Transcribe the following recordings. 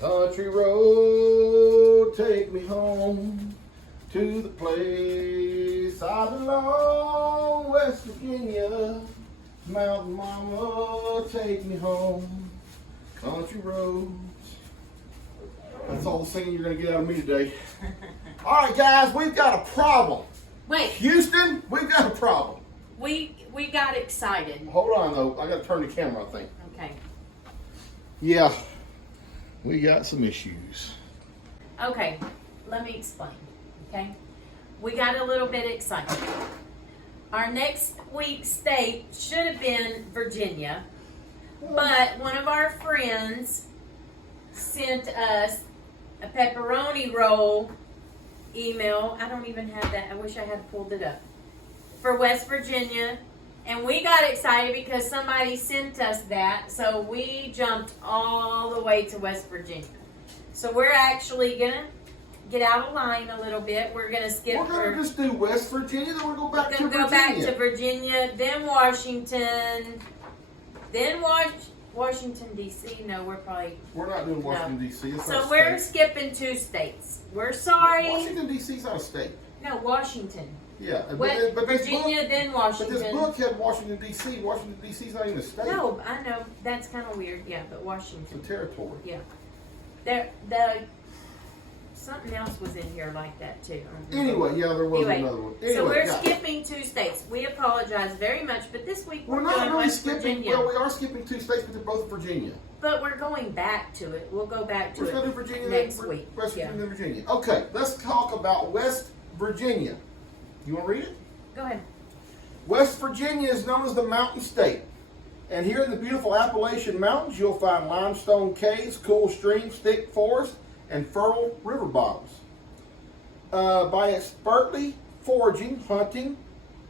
Country road, take me home to the place I belong, West Virginia. Mountain mama, take me home. Country roads. That's all the singing you're going to get out of me today. All right, guys, we've got a problem. Wait. Houston, we've got a problem. We got excited. Hold on, though. I got to turn the camera, I think. Okay. Yeah, we got some issues. Okay, let me explain. Okay? We got a little bit excited. Our next week's state should have been Virginia, but one of our friends sent us a pepperoni roll email. I don't even have that. I wish I had pulled it up. For West Virginia. And we got excited because somebody sent us that. So we jumped all the way to West Virginia. So we're actually going to get out of line a little bit. We're going to skip. We're going to just do West Virginia, then we're going to go back to Virginia. We're going to go back to Virginia, then Washington, then Washington, D.C. No, we're not doing Washington, D.C. So we're skipping 2 states. We're sorry. Washington, D.C. is not a state. No, Washington. Yeah, but Virginia, then Washington. But this book had Washington, D.C. Washington, D.C. is not even a state. No, I know. That's kind of weird. Yeah, but Washington. It's a territory. Yeah. Something else was in here like that, too. Anyway, yeah, there was another one. Anyway, so we're skipping 2 states. We apologize very much, but this week we're not really skipping. Virginia. Well, we are skipping 2 states, but they're both Virginia. But we're going back to it. We'll go back to we're it going to Virginia next week. West Virginia, then Virginia. Okay, let's talk about West Virginia. You want to read it? Go ahead. West Virginia is known as the Mountain State. And here in the beautiful Appalachian Mountains, you'll find limestone caves, cool streams, thick forests, and fertile river bottoms. By expertly foraging, hunting,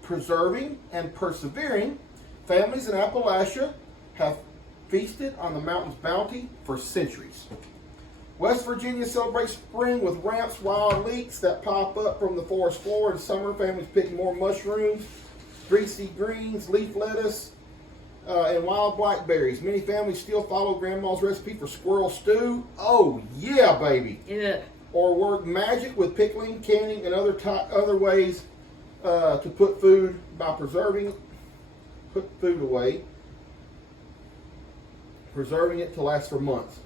preserving, and persevering, families in Appalachia have feasted on the mountain's bounty for centuries. West Virginia celebrates spring with ramps, wild leeks that pop up from the forest floor. In summer, families pick more mushrooms, greasy greens, leaf lettuce, and wild blackberries. Many families still follow Grandma's recipe for squirrel stew. Oh, yeah, baby. Yeah. Or work magic with pickling, canning, and other ways to put food away, preserving it to last for months.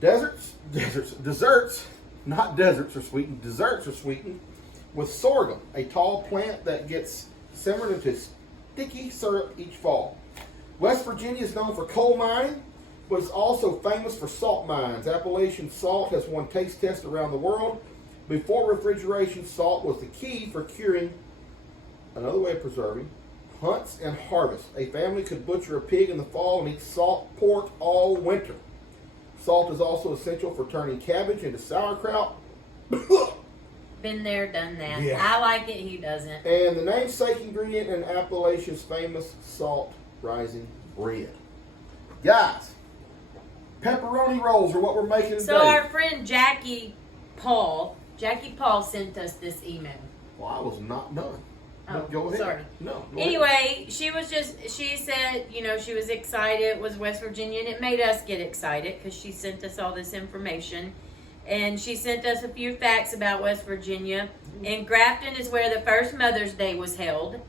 Desserts, not deserts are sweetened, desserts are sweetened with sorghum, a tall plant that gets simmered into sticky syrup each fall. West Virginia is known for coal mining, but it's also famous for salt mines. Appalachian salt has won taste tests around the world. Before refrigeration, salt was the key for curing, another way of preserving, hunts and harvests. A family could butcher a pig in the fall and eat salt pork all winter. Salt is also essential for turning cabbage into sauerkraut. Been there, done that. Yeah. I like it, he doesn't. And the namesake ingredient in Appalachia's famous salt rising bread. Guys, pepperoni rolls are what we're making today. So our friend Jackie Paul sent us this email. Well, I was not done. Oh, go ahead. sorry. No. Anyway, she said, she was excited. It was West Virginia, and it made us get excited because she sent us all this information. And she sent us a few facts about West Virginia. And Grafton is where the first Mother's Day was held.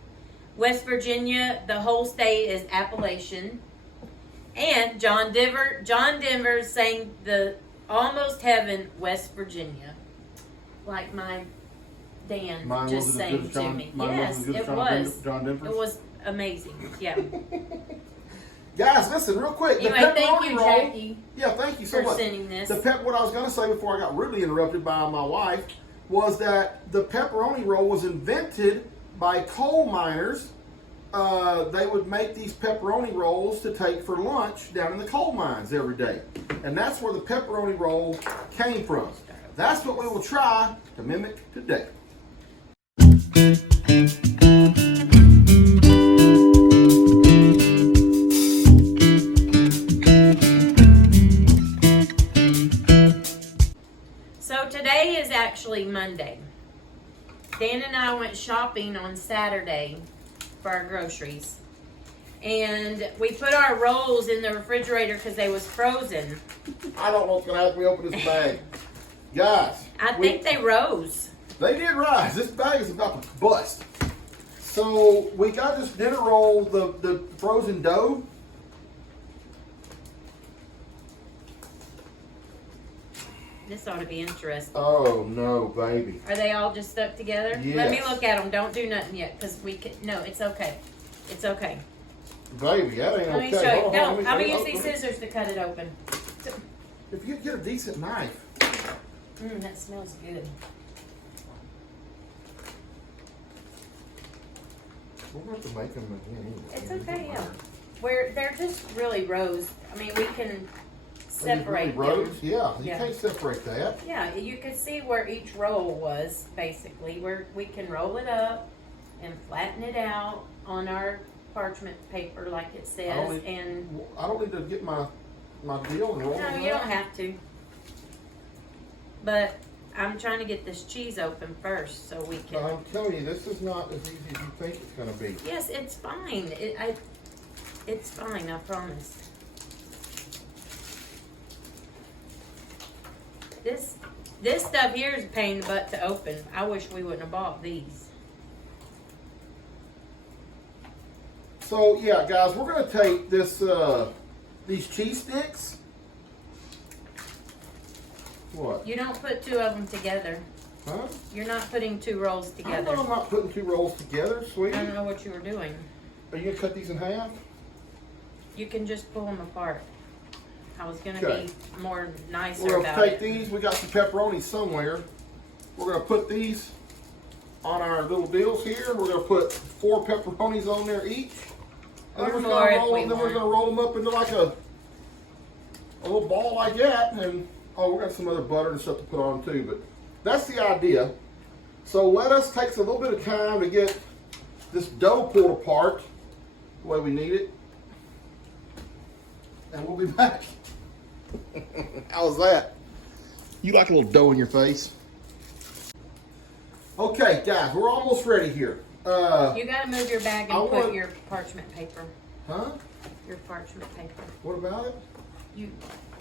West Virginia, the whole state is Appalachian. And John Denver sang the Almost Heaven, West Virginia. Like my Dan just sang to me. Yes, it was. John Denver. It was amazing. Yeah. Guys, listen, real quick. Anyway, thank you, Jackie. Yeah, thank you so much for sending this. What I was going to say before I got rudely interrupted by my wife was that the pepperoni roll was invented by coal miners. They would make these pepperoni rolls to take for lunch down in the coal mines every day. And that's where the pepperoni roll came from. That's what we will try to mimic today. So today is actually Monday. Dan and I went shopping on Saturday for our groceries. And we put our rolls in the refrigerator because they was frozen. I don't know what's gonna happen when we open this bag. Guys. I think they rose. They did rise. This bag is about to bust. So we got this dinner roll, the frozen dough. This ought to be interesting. Oh no, baby. Are they all just stuck together? Yes. Let me look at them. Don't do nothing yet, because we can. No, it's okay. It's okay. Baby, that ain't Let me okay. show you. Hold on, No, let me- I'm gonna let use me- these scissors to cut it open. If you get a decent knife. That smells good. We're going to have to make them again anyway. It's okay, yeah. They're just really rose. I mean, we can separate really them. Yeah, you Yeah. can't separate that. Yeah, you can see where each roll was, basically, where we can roll it up and flatten it out on our parchment paper like it says, and I don't need to get my deal and roll it no, up. you don't have to. But I'm trying to get this cheese open first so we But can. I'm telling you, this is not as easy as you think it's going to be. Yes, it's fine. It's fine, I promise. This stuff here is a pain in the butt to open. I wish we wouldn't have bought these. So yeah, guys, we're going to take this these cheese sticks. What? You don't put two of them together. Huh? You're not putting two rolls I together. know I'm not putting two rolls together, sweetie. I don't know what you were doing. Are you going to cut these in half? You can just pull them apart. I was gonna Okay. be more nicer We're going to about take it. these. We got some pepperoni somewhere. We're going to put these on our little deals here. We're going to put 4 pepperonis on there each. And Or then we're more gonna if roll we them, then we're want. going to roll them up into like a little ball like that. And oh, we got some other butter and stuff to put on too. But that's the idea. So let us take a little bit of time to get this dough pulled apart the way we need it. And we'll be back. How's that? You like a little dough in your face? Okay, guys, we're almost ready here. You gotta move your bag I and put want- your parchment paper. Huh? Your parchment paper. What about it?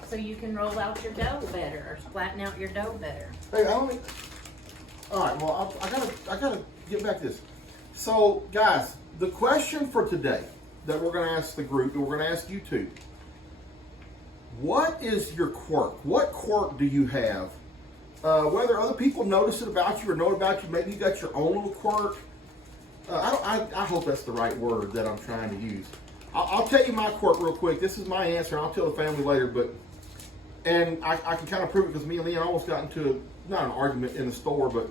So you can roll out your dough better, or flatten out your dough better. Hey, I only. All right. Well, I gotta get back to this. So, guys, the question for today that we're gonna ask the group, and we're gonna ask you too. What is your quirk? What quirk do you have? Whether other people notice it about you or know about you, maybe you got your own little quirk. I hope that's the right word that I'm trying to use. I'll tell you my quirk real quick. This is my answer, and I'll tell the family later. And I can kind of prove it because me and Leanne almost got into not an argument in the store, but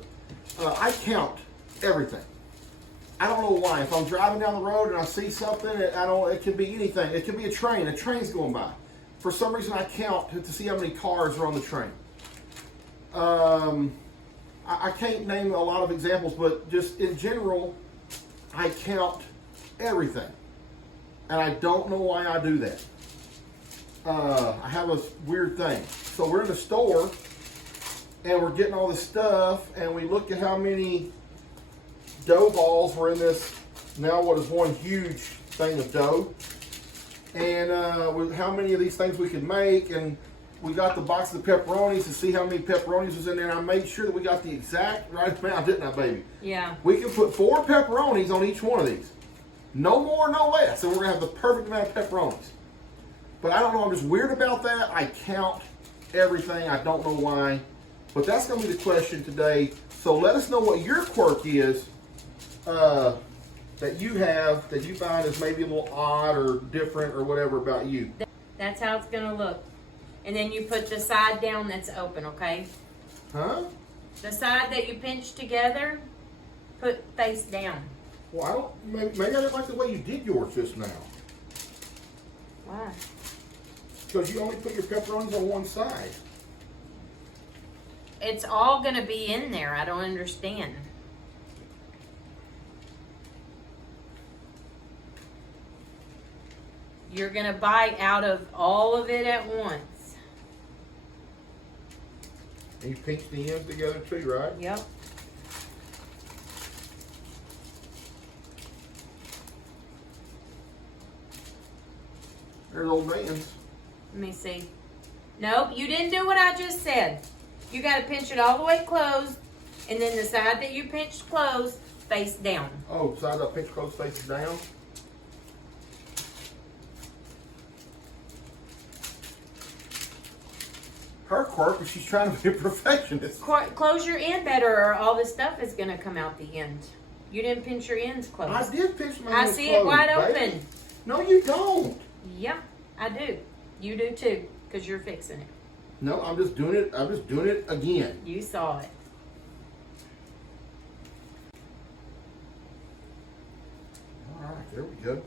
I count everything. I don't know why. If I'm driving down the road and I see something, it can be anything. It can be a train. A train's going by. For some reason, I count to see how many cars are on the train. I can't name a lot of examples, but just in general, I count everything. And I don't know why I do that. I have a weird thing. So we're in the store, and we're getting all this stuff, and we look at how many dough balls were in this, now what is one huge thing of dough. And with how many of these things we could make, and we got the box of the pepperonis to see how many pepperonis was in there, and I made sure that we got the exact right amount, didn't I, baby? Yeah. We can put 4 pepperonis on each one of these. No more, no less. And we're going to have the perfect amount of pepperonis. But I don't know, I'm just weird about that. I count everything. I don't know why. But that's going to be the question today. So let us know what your quirk is that you have, that you find is maybe a little odd or different or whatever about you. That's how it's gonna look. And then you put the side down that's open, okay? Huh? The side that you pinch together, put face down. Well, maybe I didn't like the way you did yours just now. Why? Because you only put your pepperonis on one side. It's all gonna be in there. I don't understand. You're gonna bite out of all of it at once. And you pinch the ends together too, right? Yep. There's old man's. Let me see. Nope, you didn't do what I just said. You got to pinch it all the way closed, and then the side that you pinched closed, face down. Oh, side up, pinch close, faces down. Her quirk is she's trying to be a perfectionist. Close your end better, or all this stuff is going to come out the end. You didn't pinch your ends closed. I did pinch my I ends see closed, it wide baby. open. No, you don't. Yeah, I do. You do too, because you're fixing it. No, I'm just doing it. I'm just doing it again. You saw it. All right, there we go.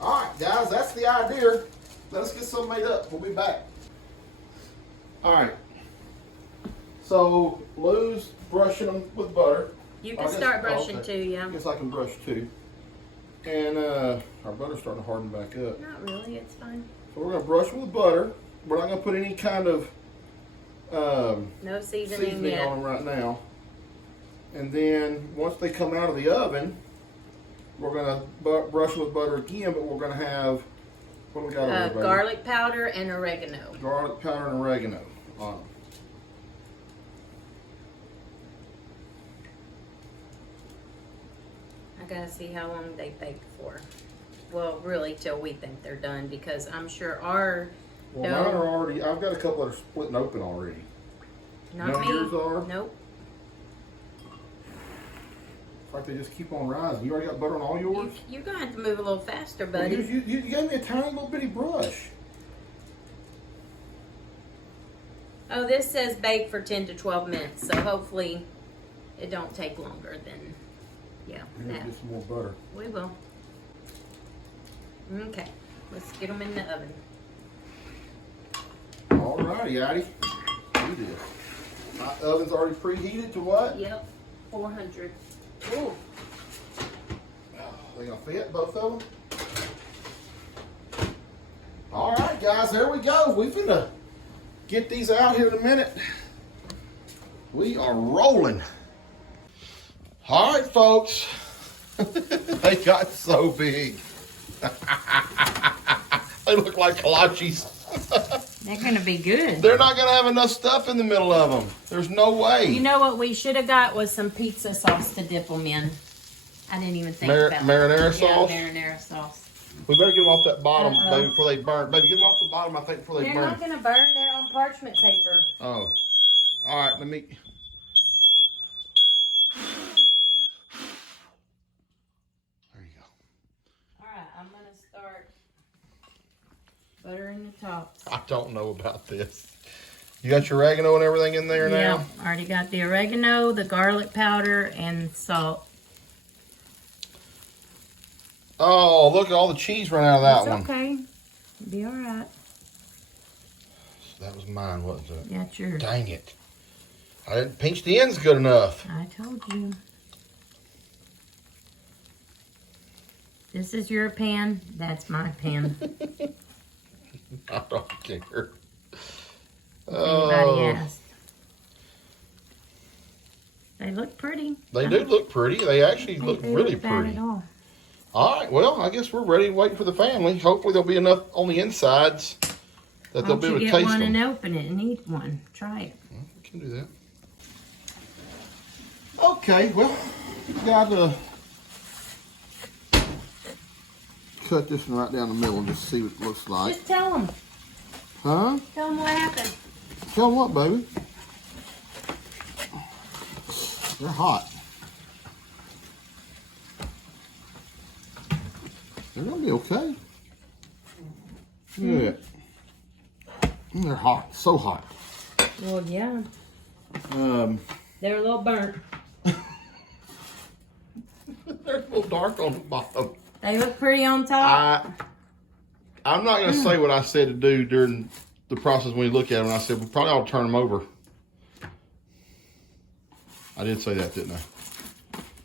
All right, guys, that's the idea. Let's get some made up. We'll be back. All right. So Lou's brushing them with butter. You can start brushing too, yeah. I guess I can brush too. And our butter's starting to harden back up. Not really, it's fine. So we're gonna brush with butter. We're not gonna put any kind of no seasoning yet on them right now. And then once they come out of the oven, we're gonna brush with butter again. But we're gonna have what do we got over there, baby? Garlic powder and oregano. Garlic powder and oregano on them. I gotta see how long they bake for. Well, really, till we think they're done, because I'm sure our Well, mine are already. I've got a couple that are splitting open already. not None of me. yours are? Nope. It's like they just keep on rising. You already got butter on all yours? You're gonna have to move a little faster, Well, buddy. you gave me a tiny little bitty brush. Oh, this says bake for 10 to 12 minutes, so hopefully it don't take longer than, yeah, We're gonna that. get some more butter. We will. Okay, let's get them in the oven. Alrighty, Addie. Do this. My oven's already preheated to what? Yep, 400. Ooh. They gonna fit, both of them? Alright, guys, there we go. We finna get these out here in a minute. We are rolling. Alright, folks. They got so big. They look like kolaches. They're gonna be good. They're not gonna have enough stuff in the middle of them. There's no way. You know what we should have got was some pizza sauce to dip them in. I didn't even think about marinara sauce? Yeah, marinara sauce. We better get them off that bottom, Uh-oh. baby, before they burn. Baby, get them off the bottom, I think, before they They're burn. not gonna burn. They're on parchment paper. Oh. Alright, let me... There you go. All right, I'm gonna start buttering the tops. I don't know about this. You got your oregano and everything in there Yeah, now? already got the oregano, the garlic powder, and salt. Oh, look at all the cheese run out of that one. It's okay. Be all right. So that was mine, wasn't it? Yeah, it's yours. Dang it. I didn't pinch the ends good enough. I told you. This is your pan. That's my pan. I don't care. Anybody asked. They look pretty. They do look pretty. They actually I look think they really look bad pretty. at all. All right, well, I guess we're ready waiting for the family. Hopefully there'll be enough on the insides that they'll Why be don't able you to get taste one them. and open it and eat one? Try it. Well, we can do that. Okay, well, got to cut this one right down the middle and just see what it looks like. Just tell them. Huh? Tell them what happened. Tell them what, baby? They're hot. They're gonna be okay. Look at that. They're hot, so hot. Well, yeah. Um, They're a little burnt. they're a little dark on the bottom. They look pretty on top. I'm not gonna say what I said to do during the process when we look at them. I said we probably ought to turn them over. I did say that, didn't I?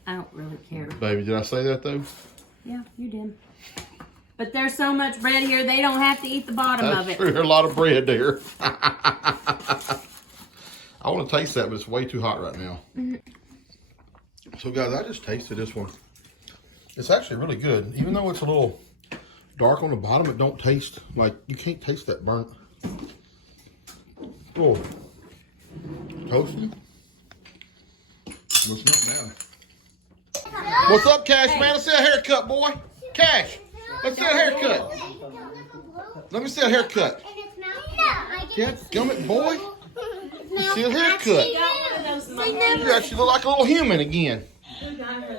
I don't really care. Baby, did I say that though? Yeah, you did. But there's so much bread here, they don't have to eat the bottom of That's it. true. There's a lot of bread there. I want to taste that, but it's way too hot right now. So, guys, I just tasted this one. It's actually really good, even though it's a little dark on the bottom. It don't taste like, you can't taste that burnt. Oh, toasty. Well, it's not bad. What's up, Cash, man? Let's see a haircut, boy. Cash, let's see a haircut. Let me see a haircut. Yeah, gummit, boy. Let's see a haircut. You actually look like a little human again.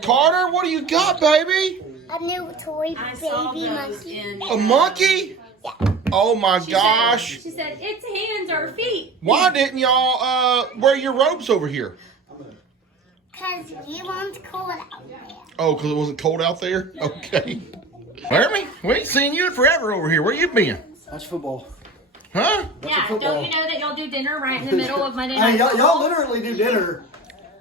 Carter, what do you got, baby? A new toy baby monkey. A monkey? Oh my gosh. She said, it's hands or feet. Why didn't y'all wear your robes over here? Because you want cold out there. Oh, because it wasn't cold out there? Okay. Laramie, we ain't seen you in forever over here. Where you been? Watch football. Huh? Yeah, don't you know that y'all do dinner right in the middle of Monday Hey, night? y'all literally do dinner.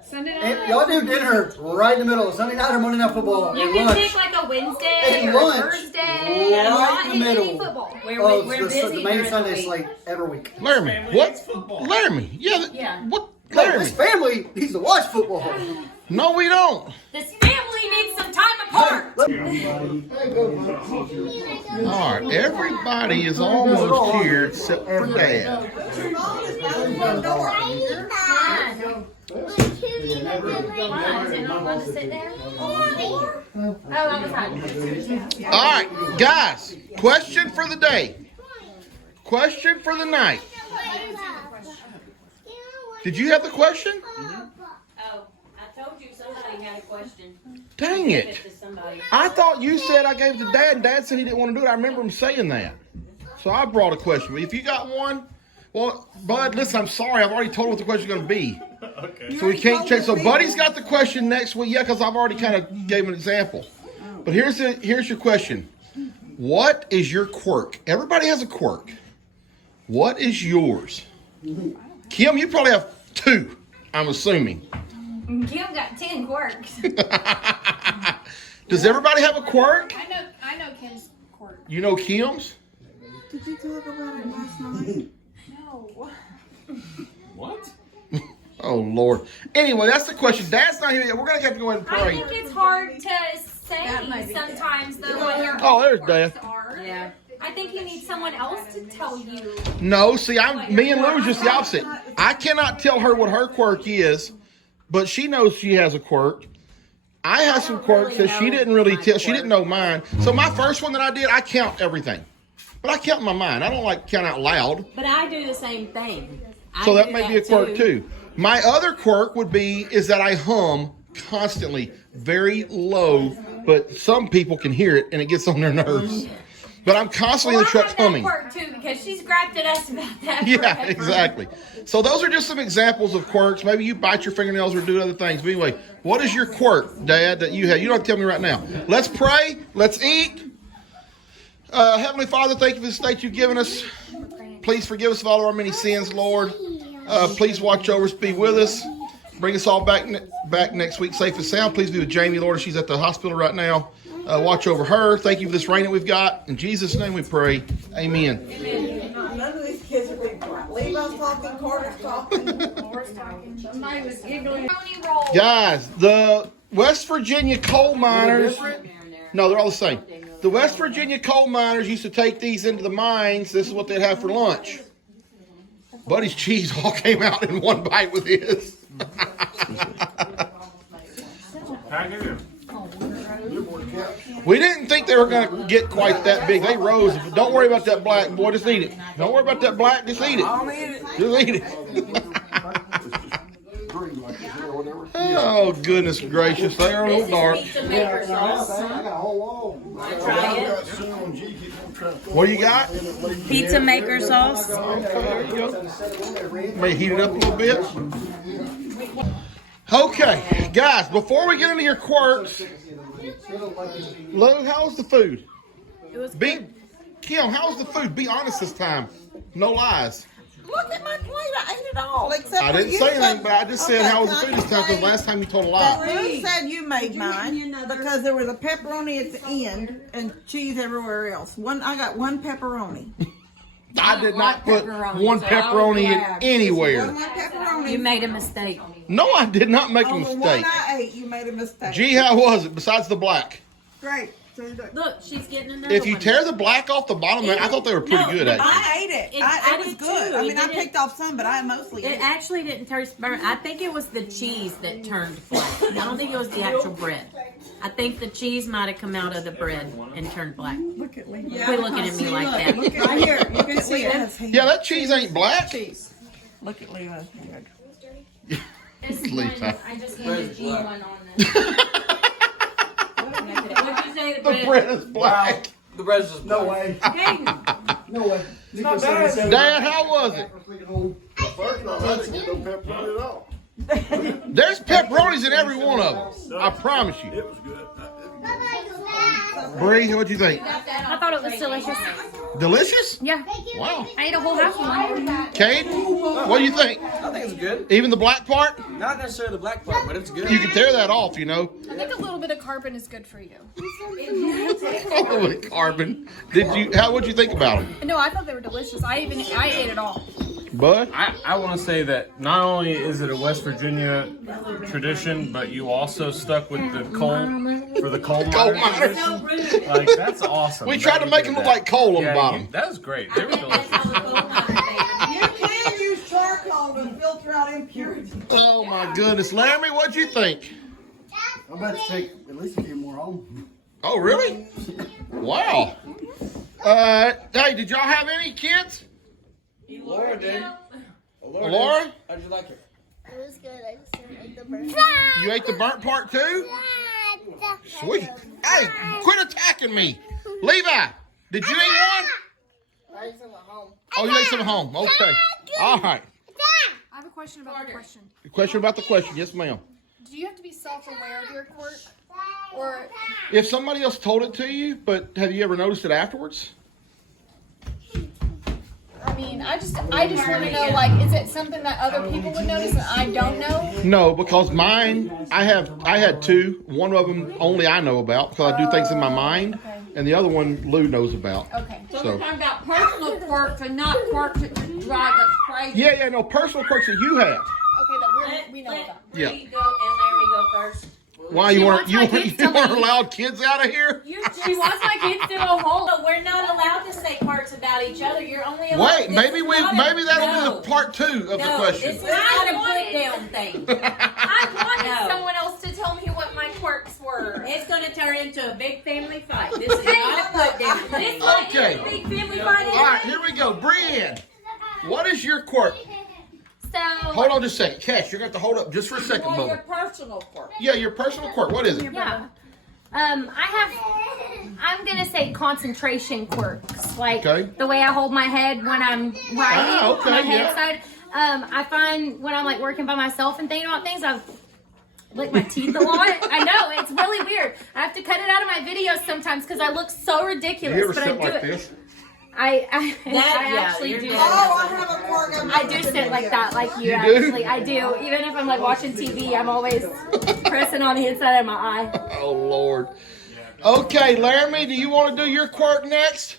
Sunday And night? y'all do dinner right in the middle of Sunday night or Monday night football. You and can lunch. pick like a Wednesday And or lunch. Thursday Right and not in the hit any middle. football. Oh, We're it's busy the main during Sunday the week. slate every week. Laramie, what? Laramie, yeah. Yeah. What? Look, Laramie? this family needs to watch football. No, we don't. This family needs some time apart. All right, everybody is almost here except for Dad. Why? Is it not fun to sit there? Oh, I was hiding. All right, guys, question for the day. Question for the night. Did you have the question? Oh, I told you somebody had a question. Dang Give it. it to somebody. I thought you said I gave it to Dad, and Dad said he didn't want to do it. I remember him saying that. So I brought a question. But if you got one, well, Bud, listen, I'm sorry. I've already told him what the question's going to be. Okay. So we can't change. So Buddy's got the question next week. Yeah, because I've already kind of gave him an example. But here's your question. What is your quirk? Everybody has a quirk. What is yours? Kim, you probably have 2, I'm assuming. Kim got 10 quirks. Does everybody have a quirk? I know Kim's quirk. You know Kim's? Did you talk about it last night? No. What? Oh, Lord. Anyway, that's the question. Dad's not here yet. We're going to have to go ahead and I pray. think it's hard to say sometimes though what your Oh, there's Dad. quirks are. Yeah. I think you need someone else to tell you. No, see, me and Lou are just the opposite. I cannot tell her what her quirk is, but she knows she has a quirk. I have some quirks that she didn't really tell. She didn't know mine. So my first one that I did, I count everything. But I count in my mind. I don't like count out loud. But I do the same thing. So that may be a quirk too. My other quirk is that I hum constantly, very low, but some people can hear it and it gets on their nerves. But I'm constantly in the truck humming. I have that quirk too because she's griped at us about that. Yeah, forever. exactly. So those are just some examples of quirks. Maybe you bite your fingernails or do other things. But anyway, what is your quirk, Dad, that you have? You don't have to tell me right now. Let's pray. Let's eat. Heavenly Father, thank you for this state you've given us. Please forgive us of all of our many sins, Lord. Please watch over us, be with us. Bring us all back next week safe and sound. Please be with Jamie, Lord. She's at the hospital right now. Watch over her. Thank you for this rain that we've got. In Jesus' name we pray. Amen. None of these kids are being quiet. Levi's talking, Carter's talking. Somebody was giggling. Guys, the West Virginia coal miners. No, they're all the same. The West Virginia coal miners used to take these into the mines. This is what they'd have for lunch. Buddy's cheese all came out in one bite with his. We didn't think they were going to get quite that big. They rose. Don't worry about that black, boy. Just eat it. Don't worry about that black. Just eat it. Just eat it. Oh, goodness gracious. They are a little dark. What do you got? Pizza maker sauce. Okay, there you go. May heat it up a little bit. Okay, guys, before we get into your quirks, Lou, how was the food? It was Kim, how was the food? Be honest this time. No lies. Look at my plate. I ate it all. Except I for didn't you say anything, said- but I just said Okay, how was the can I food this time because say last time you told a that lie. Lou said you made mine because there was a pepperoni at the end and cheese everywhere else. I got one pepperoni. I did not like put pepperoni, one so I was pepperoni in glad. anywhere. One pepperoni. You made a mistake. No, I did not make a On the one mistake. I ate, you made a mistake. Gee, how was it besides the black? Great. Look, she's getting another If you one. tear the black off the bottom, I thought they were pretty No, good actually. I ate it. I It was did good. too. I It mean, I didn't- picked off some, but I mostly ate It it. actually didn't taste burnt. I think it was the cheese that turned black. I don't think it was the actual bread. I think the cheese might have come out of the bread and turned black. Look at Lee. Quit looking at me like that. Look at right here. You can see it. Yeah, that cheese ain't black. Cheese. Look at Leah's hand. Leave that. I just handed G one on this. What'd you say? The bread is black. The bread is just No way. Caden, No way. It's not bad. Dad, how was it? First off, I didn't get no pepperoni at all. There's pepperonis in every one of them. I promise you. It was good. Bree, what'd you think? I thought it was delicious. Delicious? Yeah. Wow. I ate a whole half one. Kate, what do you think? I think it's good. Even the black part? Not necessarily the black part, but it's good. You can tear that off, you know. I think a little bit of carbon is good for you. Oh, with carbon. What'd you think about them? No, I thought they were delicious. I ate it all. Bud? I want to say that not only is it a West Virginia tradition, but you also stuck with the coal for the coal Coal miners. miners. Like, that's awesome. We that tried to you make did them look that. like coal on Yeah, the bottom. that was great. They were delicious. You can use charcoal to filter out impurities. Oh my goodness. Laramie, what'd you think? I'm about to take at least a few more home. Oh, really? Wow. Hey, did y'all have any kids? Laura did. Laura? How'd you like it? It was good. I just didn't like the burnt. You ate the burnt part too? Sweet. Hey, quit attacking me. Levi, did you eat one? I just went home. Oh, you ate some at home. Okay. All right. I have a question about the question. Question about the question. Yes, ma'am. Do you have to be self-aware of your quirk? Or If somebody else told it to you, but have you ever noticed it afterwards? I mean, I just want to know, like, is it something that other people would notice and I don't know? No, because mine, I had two. One of them only I know about because I do things in my mind, Okay. and the other one Lou knows about. Okay. so So- we're talking about personal quirks and not quirks that drive us crazy. Yeah, no personal quirks that you have. Okay, that we know about. Yeah. Bree go and Larry go first. Why She you wants my weren't kids to leave. allowed kids out of here? She wants my kids to go home. No, we're not allowed to say parts about each other. You're only allowed. Wait, maybe that'll be the part 2 of the question. This is not a put down thing. I wanted No. someone else to tell me what my quirks were. It's going to turn into a big family fight. This is not a put down thing. Okay. Big family fight. All right, here we go. Brienne, what is your quirk? So Hold on just a second. Cash, you're going to have to hold up just for a second, Well, your Bubba. personal quirk. Yeah, your personal quirk. What is it? yeah. I'm gonna say concentration quirks, like Okay. the way I hold my head when I'm writing okay, on my head yeah. side. I find when I'm like working by myself and thinking about things, I lick my teeth a lot. I know it's really weird. I have to cut it out of my videos sometimes because I look so ridiculous. You ever but I sit do like it. this? I yeah, actually you're do. good. Oh, I have a quirk. I do sit like that, like you, You do? actually. I do. Even if I'm like watching TV, I'm always pressing on the inside of my eye. Oh, Lord. Okay, Laramie, do you want to do your quirk next?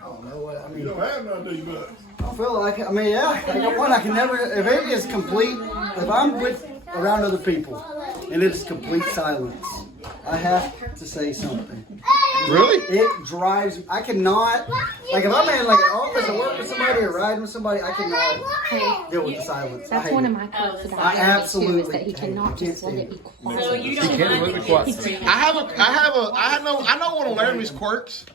I don't know what I mean. You don't have none, do you, bud? I feel like, I mean, yeah, I got one I can never, if it is complete, if I'm around other people and it's complete silence, I have to say something. Really? It drives, I cannot, like if I'm in like an office or work with somebody or riding with somebody, I cannot deal with the silence. I That's hate one of it. my quirks about I Larry, too, is absolutely that he cannot can't just let stand it be it. quiet. So you don't Can't mind really the be quiet. kids being- I know one of Laramie's quirks,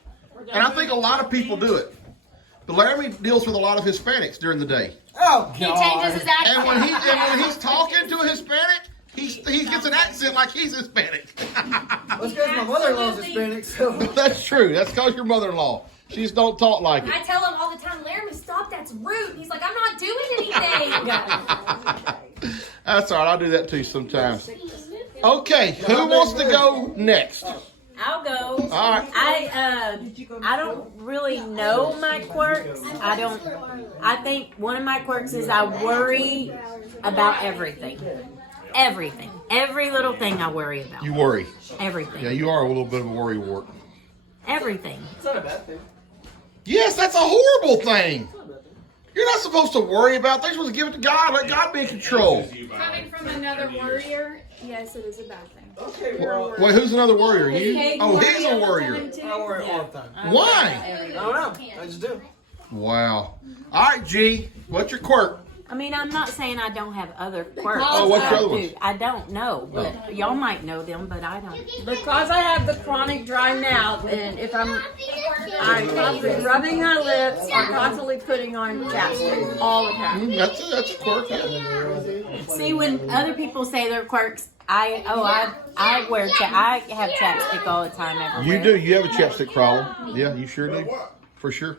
and I think a lot of people do it. But Laramie deals with a lot of Hispanics during the day. Oh, He changes his accent. And when he's talking to a Hispanic, he gets an accent like he's Hispanic. That's because my mother-in-law's Hispanic, so. That's true. That's because your mother-in-law. She just don't talk like it. I tell him all the time, Laramie, stop, that's rude. He's like, I'm not doing anything. That's all right. I'll do that too sometimes. Okay, who wants to go next? I'll go. All right. I don't really know my quirks. I think one of my quirks is I worry about everything. Everything. Every little thing I worry about. You worry. Everything. Yeah, you are a little bit of a worry wart. Everything. It's not a bad thing. Yes, that's a horrible thing. You're not supposed to worry about things. You're supposed to give it to God. Let God be in control. Coming from another warrior, yes, it is a bad thing. Okay, well, Wait, who's another warrior? You? Oh, he's a warrior. I worry all the time. Why? I don't know. I just do. Wow. All right, G. What's your quirk? I mean, I'm not saying I don't have other quirks. Oh, what's your other I ones? do. I don't know, but y'all might know them, but I don't. Because I have the chronic dry mouth, and if I'm constantly rubbing my lips or constantly putting on chapstick all the time. That's a quirk. Yeah. See, when other people say their quirks, I have chapstick all the time everywhere. You do. You have a chapstick problem. Yeah, you sure do. For sure.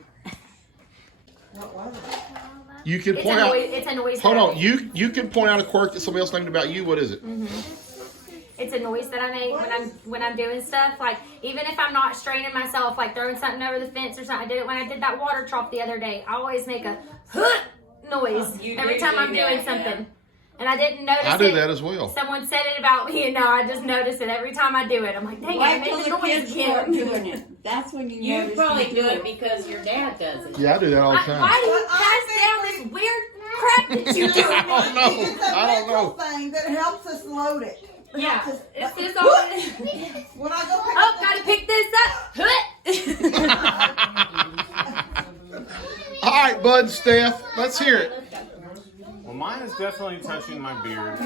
You can point out. It's a noise. Hold on. You can point out a quirk that somebody else named about you. What is it? It's a noise that I make when I'm doing stuff. Like even if I'm not straining myself, like throwing something over the fence or something. I did it when I did that water trough the other day. I always make a noise every time I'm doing something. And I didn't notice it. I do that as well. Someone said it about me, and now I just notice it every time I do it. I'm like, dang it, I made the noise again. doing it. That's when you You notice probably you do it because your dad does it. Yeah, I do that all the time. Why do you pass down this weird crap that you do? I don't know. It's a I don't mental know. thing that helps us load it. Yeah, it's this all. When I go pick Oh, up gotta pick this up. All right, Bud and Steph. Let's hear it. Well, mine is definitely touching my beard,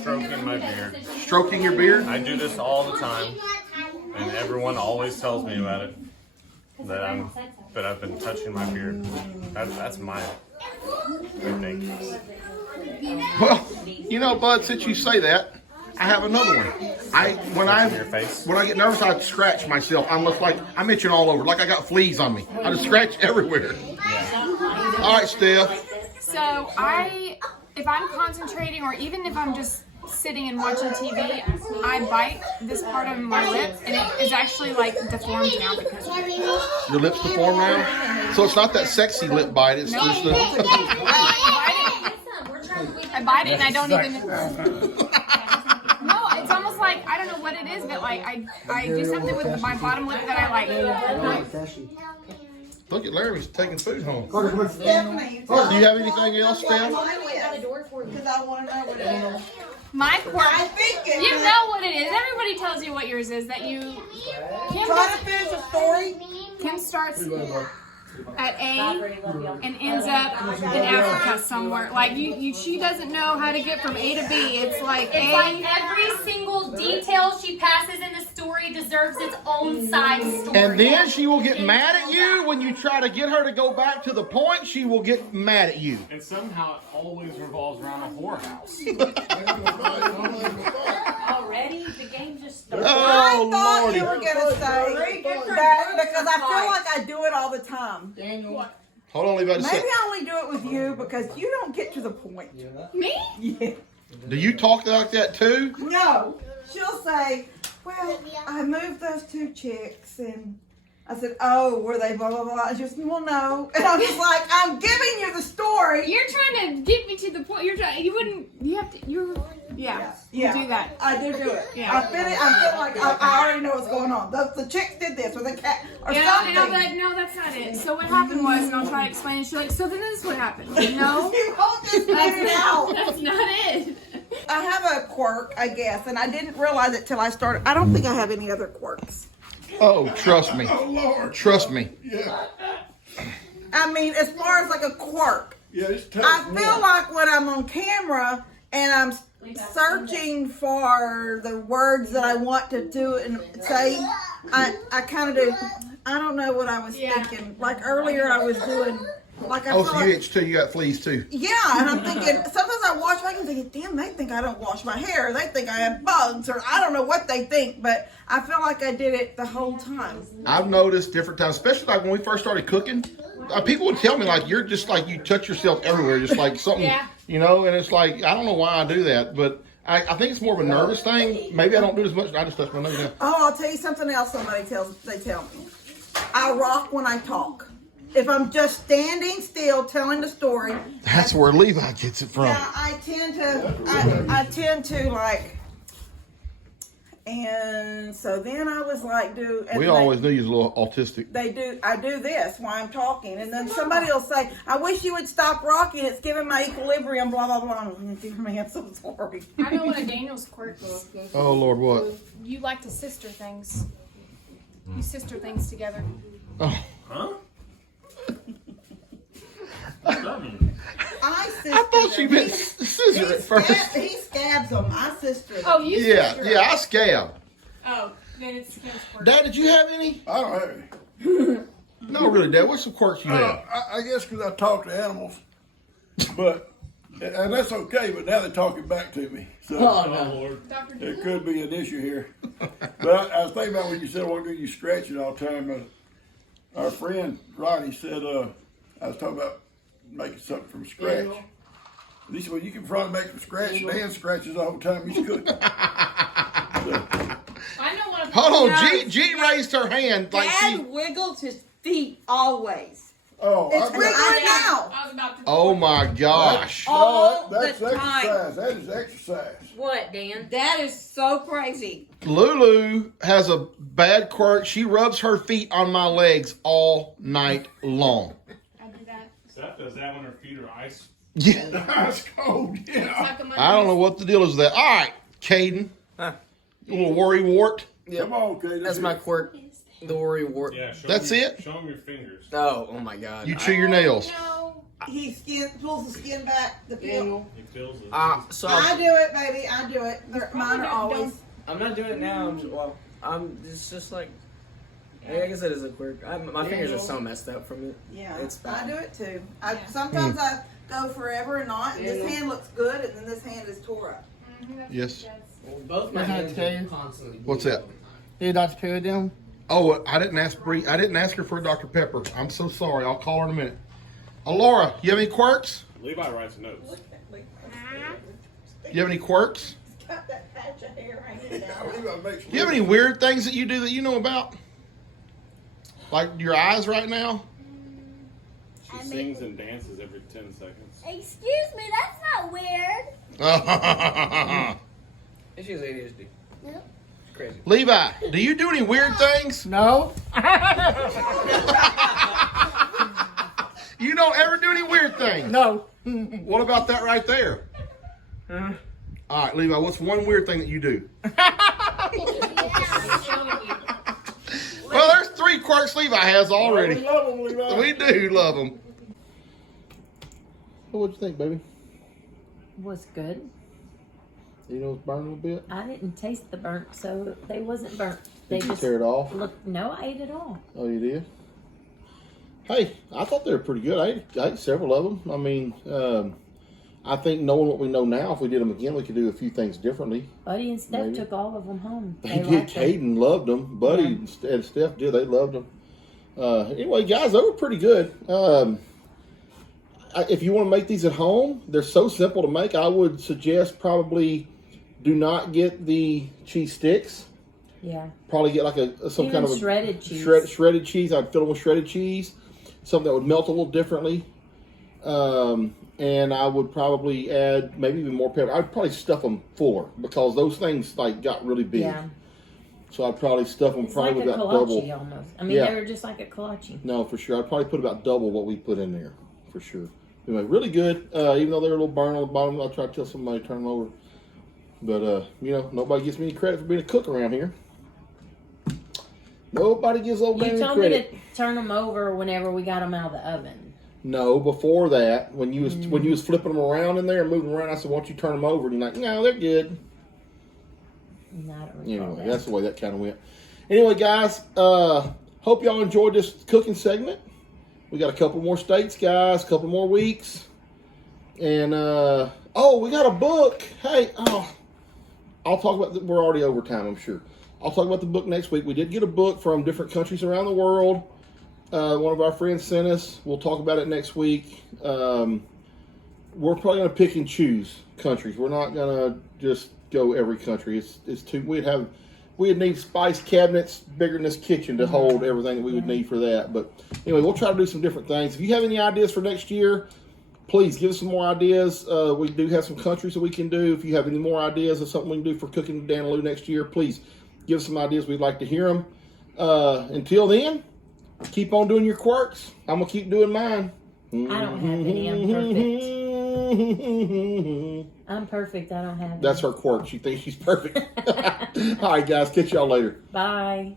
stroking my beard. Stroking your beard? I do this all the time, and everyone always tells me about it. That I've been touching my beard. That's my, I think. Well, you know, Bud, since you say that, I have another one. When I get nervous, I scratch myself. I look like I'm itching all over, like I got fleas on me. I just scratch everywhere. All right, Steph. So if I'm concentrating, or even if I'm just sitting and watching TV, I bite this part of my lip, and it is actually like deformed now because of it. Your lips deformed now? So it's not that sexy lip bite. It's just the... I bite it and I don't even. No, it's almost like I don't know what it is, but like I do something with my bottom lip that I like. Look at Larry's taking food home. Stephanie, Do you have anything else, Steph? because I want to know what it is. My quirk. I think it You is. know what it is. Everybody tells you what yours is. That you. Try to finish a story. Kim starts at A and ends up in Africa somewhere. Like she doesn't know how to get from A to B. It's like It's like every single detail she passes in the story deserves its own side story. And then she will get mad at you when you try to get her to go back to the point. She will get mad at you. And somehow it always revolves around a whorehouse. Already, the game just started. I Oh, thought Lordy. you were gonna say that because I feel like I do it all the time. Hold on, leave out a Maybe sec. I only do it with you because you don't get to the point. me. Yeah. Do you talk like that too? No. She'll say, well, I moved those two chicks and I said, oh, were they blah, blah, blah. And she goes, well, no. And I'm just like, I'm giving you the story. You're trying to get me to the point. You're trying. You wouldn't. You have to. You're. Yeah. Yeah. You do that. I do it. Yeah. I feel like I already know what's going on. The chicks did this or the cat or Yeah, something. and I'll be like, no, that's not it. So what happened was, and I'll try to explain. And she's like, so then this is what happened. No, You won't just get it out. that's not it. I have a quirk, I guess, and I didn't realize it till I started. I don't think I have any other quirks. Oh, trust me. Trust me. I mean, as far as like a quirk, Yeah, it's tough. I feel like when I'm on camera and I'm searching for the words that I want to do and say, I kind of do. I don't know what I was thinking. Like earlier, I was doing. Like I Oh, feel so like, you itch too. You got fleas too. yeah, and I'm thinking, sometimes I wash my hair and thinking, damn, they think I don't wash my hair. They think I have bugs, or I don't know what they think, but I feel like I did it the whole time. I've noticed different times, especially like when we first started cooking. People would tell me like you're just like you touch yourself everywhere, just like something, you know. And it's like I don't know why I do that, but I think it's more of a nervous thing. Maybe I don't do it as much. I just touch my nose now. Oh, I'll tell you something else. They tell me. I rock when I talk. If I'm just standing still telling the story. That's where Levi gets it from. Yeah, I tend to like, And so then I was like, We always knew you was a little autistic. I do this while I'm talking, and then somebody will say, I wish you would stop rocking, it's giving my equilibrium, blah, blah, blah. I'm so sorry. I know one of Daniel's quirks. Oh, Lord, what? You like to sister things. You sister things together. Oh. Huh? I thought you meant scissor at first. He scabs them. I sister them. Oh, you Yeah, sister. yeah, I scab. Oh, then it's Kim's quirk. Dad, did you have any? I don't have any. No, really, Dad. What's some quirks you have? I guess because I talk to animals, but and that's okay. But now they're talking back to me, so Dr. it could be an issue here. But I was thinking about when you said, "Well, you stretch it all the time." Our friend Ronnie said, I was talking about making something from scratch. He said, "Well, you can probably make from scratch." Dan scratches all the time he's cooking. So, I know one of Hold on, Jean raised her hand like Dad she. wiggles his feet always. oh, It's I- wiggling now. I was about to. Oh my gosh! All that's the time. exercise. That is exercise. What, Dan? That is so crazy. Lulu has a bad quirk. She rubs her feet on my legs all night long. I do that. Is that when her feet are ice? Yeah. That's cold. Yeah. Suck 'em I don't know what the deal is with that. All right, Caden. Huh. You little worry wart. Come on, okay. That's my quirk. The worry wart. Yeah. Show That's them, it? Show them your fingers. Oh my God. You chew your nails. No. He pulls the skin back, the peel. He feels it. So I do it, baby. I do it. Mine are always. I'm not doing it now. It's just like. I guess that is a quirk. My fingers are so messed up from it. Yeah, It's I fine. do it too. Sometimes I go forever and not. And this hand looks good, and then this hand is tore up. Yes. Both my hands are constantly. What's that? Hey, Dr. Perry, Oh, I didn't ask Bree. I didn't ask her for a Dr. Pepper. I'm so sorry. I'll call her in a minute. Laura, you have any quirks? Levi writes notes. You have any quirks? Got that patch of hair hanging I down. believe I make Do you have any weird things that you do that you know about? Like your eyes right now? She sings and dances every 10 seconds. Excuse me, that's not weird. She has ADHD. Nope. It's crazy. Levi, do you do any weird things? No. You don't ever do any weird things? No. What about that right there? All right, Levi, what's one weird thing that you do? Well, there's 3 quirks Levi has already. We love them, Levi. We do love them. What'd you think, baby? Was good. You know it's burning a bit? I didn't taste the burnt, so they wasn't burnt. They Did you just tear it off? look. No, I ate it all. Oh, you did? Hey, I thought they were pretty good. I ate several of them. I mean, I think knowing what we know now, if we did them again, we could do a few things differently. Buddy and Steph Maybe. took all of them home. They did. liked them. Caden loved them. Buddy and Steph did. They loved them. Anyway, guys, they were pretty good. If you want to make these at home, they're so simple to make. I would suggest probably do not get the cheese sticks. Yeah. Probably get like some Even kind of a shredded cheese. Shredded cheese. I'd fill them with shredded cheese. Something that would melt a little differently. And I would probably add maybe even more pepper. I'd probably stuff them fuller because those things like got really big. Yeah. So I'd probably stuff them It's probably like with a about kolache double. almost. I mean, Yeah. they were just like a kolache. No, for sure. I'd probably put about double what we put in there, for sure. Anyway, really good. Even though they're a little burnt on the bottom, I'll try to tell somebody to turn them over. But, nobody gives me any credit for being a cook around here. Nobody gives old man You any told me credit. to turn them over whenever we got them out of the oven. No, before that, when you was flipping them around in there and moving around, I said, "Why don't you turn them over?" And you're like, "No, they're good." No, I don't recall Anyway, that. that's the way that kind of went. Anyway, guys, hope y'all enjoyed this cooking segment. We got a couple more states, guys, a couple more weeks. And, we got a book. Hey, I'll talk about we're already over time, I'm sure. I'll talk about the book next week. We did get a book from different countries around the world. One of our friends sent us. We'll talk about it next week. We're probably going to pick and choose countries. We're not going to just go every country. It's too. We'd need spice cabinets bigger than this kitchen to hold everything that we would need for that. But anyway, we'll try to do some different things. If you have any ideas for next year, please give us some more ideas. We do have some countries that we can do. If you have any more ideas of something we can do for cooking Dan and Lou next year, please give us some ideas. We'd like to hear them. Until then, keep on doing your quirks. I'm going to keep doing mine. I don't have any. I'm perfect. I'm perfect. I don't have any. That's her quirk. She thinks she's perfect. All right, guys. Catch y'all later. Bye.